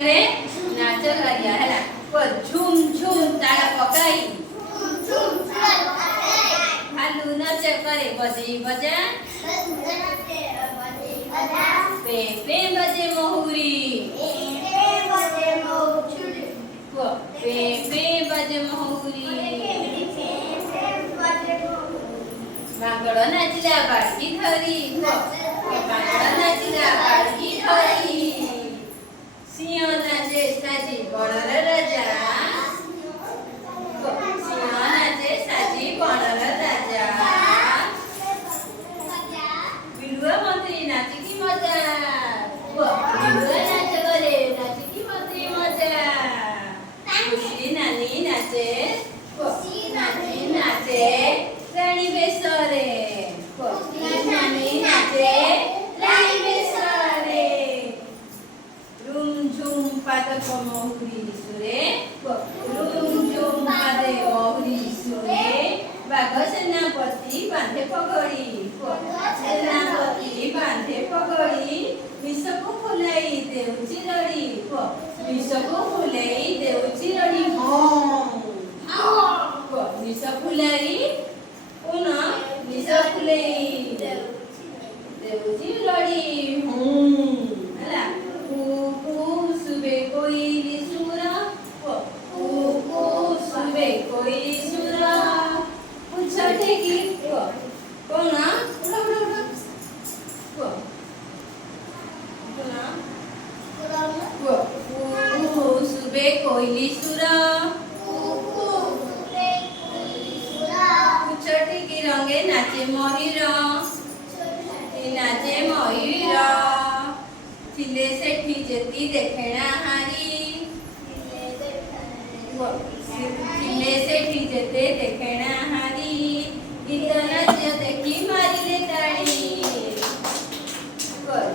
नाच करिया है झूम झूम ताड़ा पकाई भालू नाच करे बजे बजा पे पे बजे मोहुरी पे पे बजे मोहुरी मागड़ नाचिला बाड़की धरी मागड़ नाचिला बाड़की धरी सिंह नाचे साजी बणर राजा सिंह नाचे साजी बणर राजा बिलुआ मंत्री नाचे की मजा बिलुआ नाच करे नाचे की मंत्री मजा खुशी नानी नाचे नानी नाचे रानी बेसरे खुशी नानी नाचे रानी बेसरे rum jum pada mohuri sure rum jum pada mohuri sure baga senapati bandhe pagadi senapati bandhe pagadi visaku phulai deuchi radi visaku phulai deuchi radi visa phulai una visa phulai deuchi radi hala सुबे कोई सुरा सुबे कोई सुरा पूछते की कौन सुबे कोयली सुरा पूछते की रंगे नाचे मयूर नाचे मयूर थिले सेठी जती देखना हारी थिले सेठी जते देखना हारी गीत नाच देखी मारी ले ताड़ी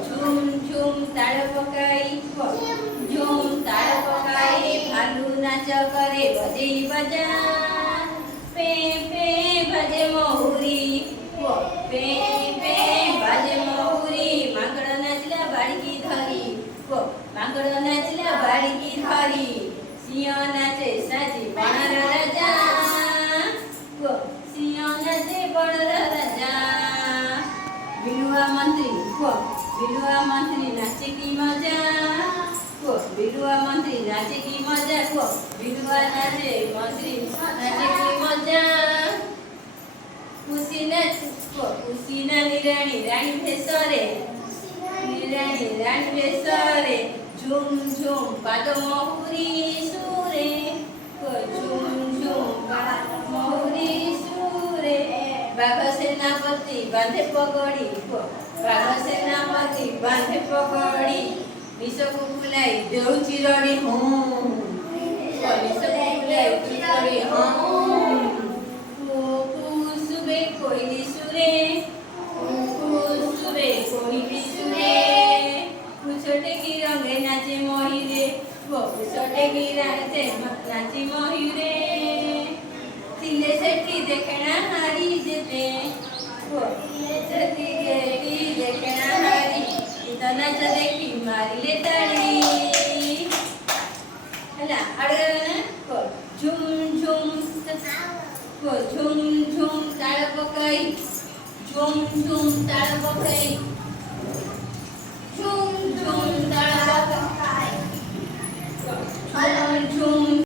झूम झूम ताड़ पकाई झूम ताड़ पकाई भालू नाच करे बजे बजा पे पे बजे मोहुरी पे पे बजे मोहुरी माकड़ नाचला बाड़की धरी माकड़ नाचला बाड़की धरी सिंह नाचे साजी बणर राजा सिंह नाचे बणर राजा बिलुआ मंत्री नाचे की मजा बिलुआ मंत्री नाचे की मजा बिलुआ नाचे मंत्री नाचे की मजा खुशी नानी रानी रानी भेसरे रानी भेसरे झूम झूम पाद मोहुरी सुरे झूम झूम पाद मोहुरी सुरे बाघ सेनापति बांधे पगड़ी बाघ सेनापति बांधे पगड़ी विषको फुलाई देउची रड़ी विषको फुलाई रड़ी सुबे कोयली सुरे सुबे कोयली सुरे छोटे की रंगे नाचे मयूरे छोटे की नाचे मयूरे थिले सेठी देखना हारी जेते देखना हारी इतना देखी मारी ले ताड़ी हला अड़गना झुम झुम झुम झुम ताड़ पकाई झुम झुम ताड़ पकाई